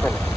කළා.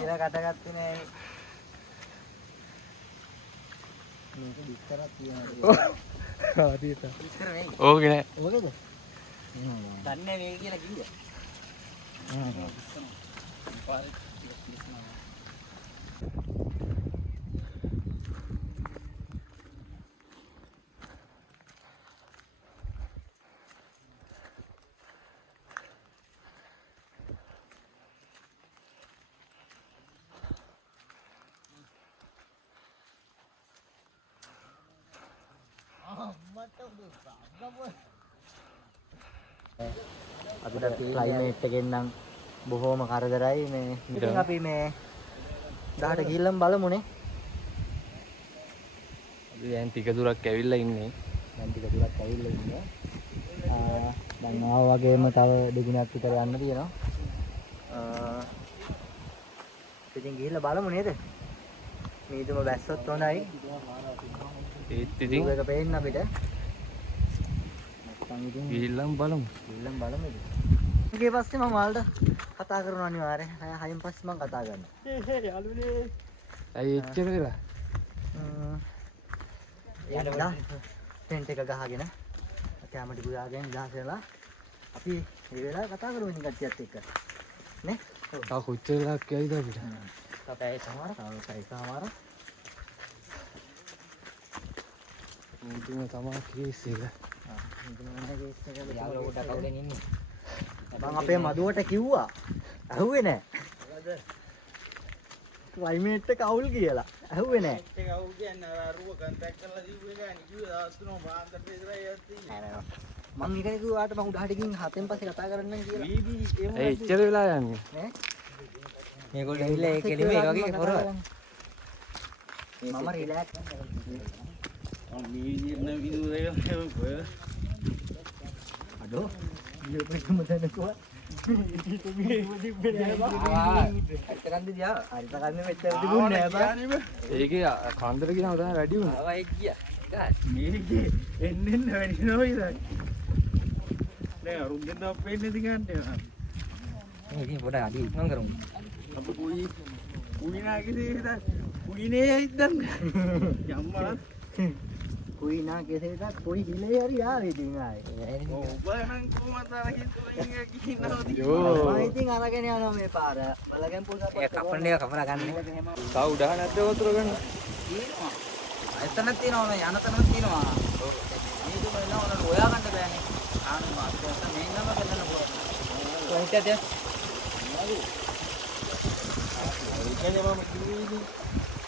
කියලා කටගත්තේ නෑ. මේක විතරක් තියෙනවා. හරියට. විතර නෙයි. ඕකේ නෑ. මොකද? දන්නේ මේක කියලා කිව්වා. අපිට ක්ලයිමේට් එකෙන් නම් බොහොම කරදරයි මේ. ඉතින් අපි මේ 10ට ගිහිල්ලාම බලමුනේ. අපි දැන් ටික දුරක් ඇවිල්ලා ඉන්නේ. දැන් ටික දුරක් ඇවිල්ලා ඉන්නේ. දැන් ආවා වගේම තව දෙගුණයක් විතර යන්න තියෙනවා. ඉතින් ගිහිල්ලා බලමු නේද? මීදුම බැස්සොත් හොඳයි. ඒත් ඉතින් ඒක පේන්න අපිට. නැත්නම් ඉතින් ගිහිල්ලාම බලමු. ගිහිල්ලාම බලමු. ඊගේ පස්සේ මම ඔයාලට කතා කරනවා අනිවාර්යෙන්. 6න් පස්සේ මම කතා කරනවා. යාළුවනේ. ඇයි එච්චර වෙලා? ටෙන්ට් එක ගහගෙන කැම ටික උයාගෙන ඉඳලා වෙලා අපි මේ වෙලාවේ කතා කරමු ඉතින් කට්ටියත් එක්ක. නේ? ඔව්. තා කොච්චර වෙලාවක් යයිද අපිට? පැය සමහර පැය සමහර මුතුම තමා කේස් එක. යාළුවෝ කොට කවුදෙන් ඉන්නේ? මම අපේ මදුවට කිව්වා. ඇහුවේ නෑ. ක්ලයිමේට් එක අවුල් කියලා. ඇහුවේ නෑ. ඒක අවුල් කියන්නේ අරුව කන්ටැක්ට් කරලා දීපු එක නේ කිව්වේ දවස් තුනක් බාන්දට විතරයි යන්නේ. නෑ මං එකනේ කිව්වාට මං උඩහට ගිහින් 7න් පස්සේ කතා කරන්නම් කියලා. ඇයි එච්චර වෙලා යන්නේ? නේ? මේගොල්ලෝ ඇවිල්ලා ඒ කෙලිම ඒ වගේ කරවල. මම රිලැක්ස්. මීදින විදුරේ ඔය අඩෝ ඊයේ පෙට්ටම දැනකුවා. හරිත කන්දේ දියා. හරිත කන්දේ මෙච්චර තිබුණේ නෑ බා. ඒකේ කන්දර ගියාම තමයි වැඩි වුණා. ආවා එක් ගියා. මේකේ එන්න වැඩි නෝයිද? දැන් අරුන් දෙන්න අපේ ඉන්නේ දිගන්නේ. මේ ඉතින් පොඩ අඩි ඉක්මන් කරමු. අප කුයිනා කිසිද? කුයිනේ ඉදන්. යම්මලා කුයිනා කෙසේදත් කොයි හිලේ හරි ආවේ ඉතින් ආයේ. ඔබ නම් කොහමද අර හිතුවින් ගිහින්නවද? යෝ. මම ඉතින් අරගෙන යනවා මේ පාර. බලගෙන පොල්සප් ඒ කපන්නේ කපලා ගන්න. තා උඩහ නැද්ද වතුර ගන්න? තියෙනවා. එතනක් තියෙනවා මේ යන තැනක් තියෙනවා. ඔව්. මේක බලන්න ඕන හොයා ගන්න බෑනේ. ආන්නේ මාත් මේ නම ගන්න පුළුවන්. කොහෙටද? ඒකනේ මම කිව්වේ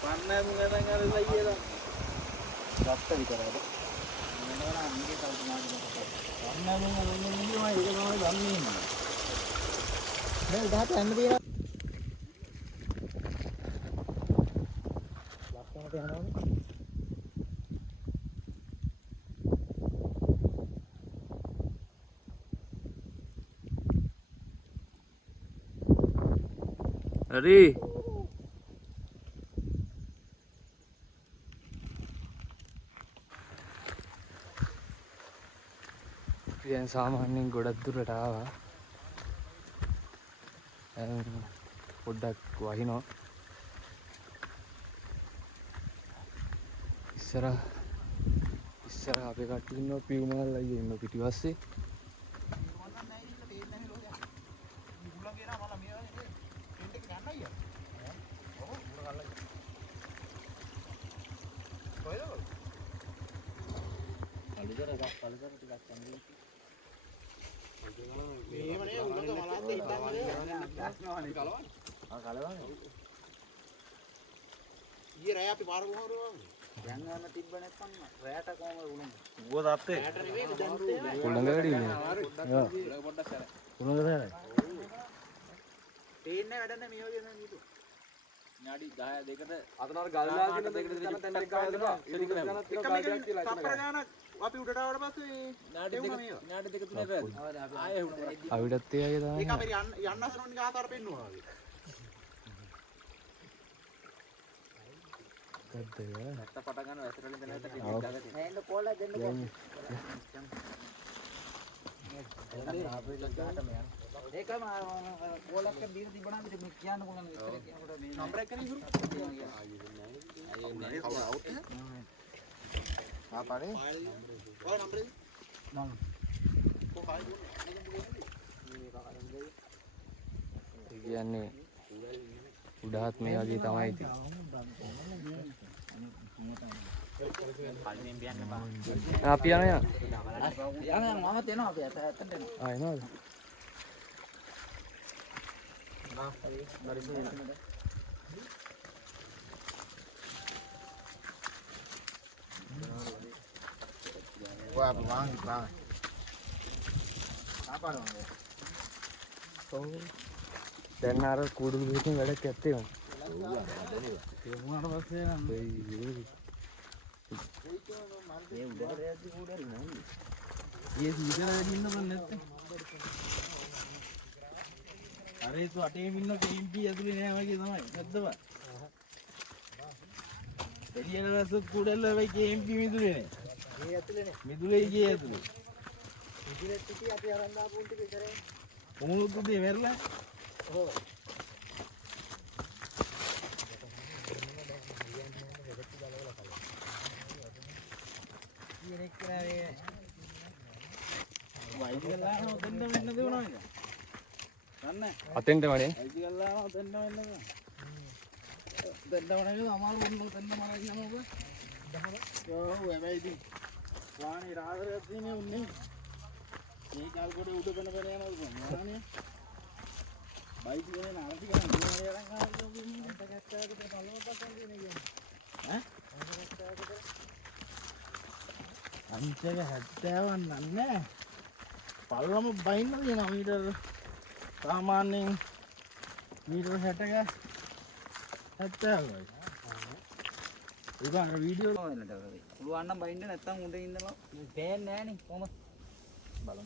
පන්න මුගදන් අරලා කියලා. ගත්ත විතරයිද? මොනවා නම් අනිගේ කල්පනා කරලා. පන්න මුගදන් ඉන්නවා ඒක තමයි ගන්නේ ඉන්නේ. දැන් 10ට යන්න තියෙනවා. ලස්සනට යනවනේ. හරි. දැන් සාමාන්‍යයෙන් ගොඩක් දුරට ආවා. පොඩ්ඩක් වහිනවා. ඉස්සර අපේ කට්ටිය ඉන්නවා පියුමල් අයියා ඉන්නවා පිටිපස්සේ. කොහෙද? ඉතර එකක් පළ කර ටිකක් අඳින්න. මේව නේ උඹක මලත් ඉන්නන්නේ කලවන්නේ. ආ කලවන්නේ. ඊයේ රෑ අපි පාර ගහනවා වගේ. දැන් ගන්න තිබ්බ නැත්නම් රැයට කොහමද උනේ? ඌව තාත්තේ. රෑට නෙවෙයි දැන් තියෙන්නේ. කුළඟකඩිනේ. පොඩ්ඩක් සැර. කුළඟ පේන්නේ වැඩ නැහැ මේ වගේ නේද නීතු. විනාඩි 10 දෙකට අතනර ගල්ලා කියන දෙකට තැන එකක් ගන්නවා. තප්පර ගානක් අපි උඩට ආවට පස්සේ විනාඩි දෙක තුනේ රැදි. ආයේ උඩ. අවිඩත් ඒ වගේ ඒක තමයි. අපි යන්න හදනෝනේ ආකාර පෙන්නවා වගේ. නැත්ත පට ගන්න වැසට වලින් දැන් නැත්ත ටිකක් දාගන්න. නෑ ඉන්න කෝලා දෙන්න බෑ. ඒකම කෝලක් දීලා තිබුණා නම් මේ කියන්න පුළුවන් විතර කියනකොට මේ නම්බර් එක නේ ඉතුරු. ආපානේ. ඔය නම්බරේ මම කියන්නේ උඩහත් මේ වගේ තමයි ඉතින්. අපි යනවා යන මමත් එනවා අපි ඇත්තට එනවා. ආ එනවද? අපි වාංගි ප්‍රා. දැන් අර කුඩුළු දෙකෙන් වැඩක් ඇත්තේ මම. ඒ වුණාට පස්සේ නම් මේ උඩට රැදි කුඩරි නෑ. ඊයේ සීතල ඉන්න මන් නැත්තේ. අර ඒ අටේම ඉන්න KMP ඇතුලේ නෑ වගේ තමයි නැද්ද බා. එළියට වැස්සොත් කුඩල්ල වෙයි KMP මිදුලේ නේ. ඒ ඇතුලේ නේ. මිදුලේ ගියේ ඇතුලේ. ඉතින් පිටි අපි අරන් ආපු උන් ටික ඉතරේ. කොමුණුත් උදේ වැරලා. ඔව්. ඉරෙක් කරේ වයිදි ගල්ලා ඔතෙන්ද වෙන්න දෙනවා නේද? දන්නේ අතෙන්ට වනේ. වයිදි ගල්ලා ඔතෙන්ද වෙන්න දෙනවා. දෙන්න වනේ අමාරු වුණා ඔතෙන්ද මම කියනවා ඔබ. ඔව් හැබැයි ඉතින් වානේ රාදරයක් තියෙනේ උන්නේ. මේ කල්කොට උඩ වෙන වෙන යනවා වානේ. බයික් වලින් ආරති කරන් දිනේ යරන් ආවද මේ කැක්කාකට බලවටක් වන්දිනේ කියන්නේ. ඈ? අංචක 70ක් නෑ. පල්ලම බයින්න දෙනවා මීටර සාමාන්‍යයෙන් මීටර 60ක 70යි. ඒක අර වීඩියෝ වෙනට පුළුවන් නම් බයින්න නැත්තම් උඩ ඉඳලා පේන්නේ නෑනේ කොහොමද බලමු.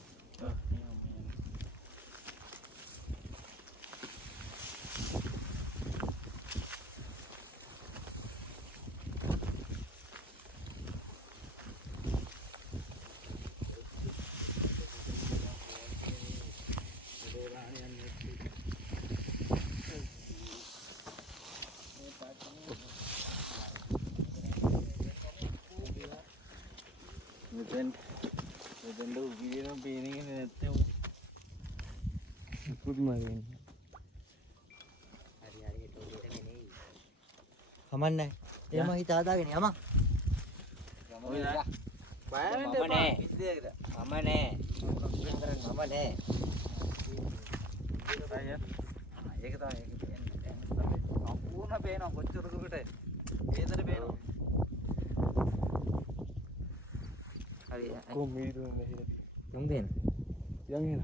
මෙතෙන් උගියන පේන්නේ නැත්තේ පුදුම වෙන්නේ. හරි හරි ටෝලෙට නෙයි. කමන්නේ. එහෙම හිත හදාගෙන යමන්. ඔය බය වෙන්න මම නෑ. කිසිදේකට මම නෑ. මම නෑ. ඒක තමයි ඒක පේන්නේ. සම්පූර්ණ පේනවා කොච්චර දුරට. ඒතර පේනවා. හරි. කොහොම මේ දුන්නේ නැහැ. යම් දෙන්න. යන් එන.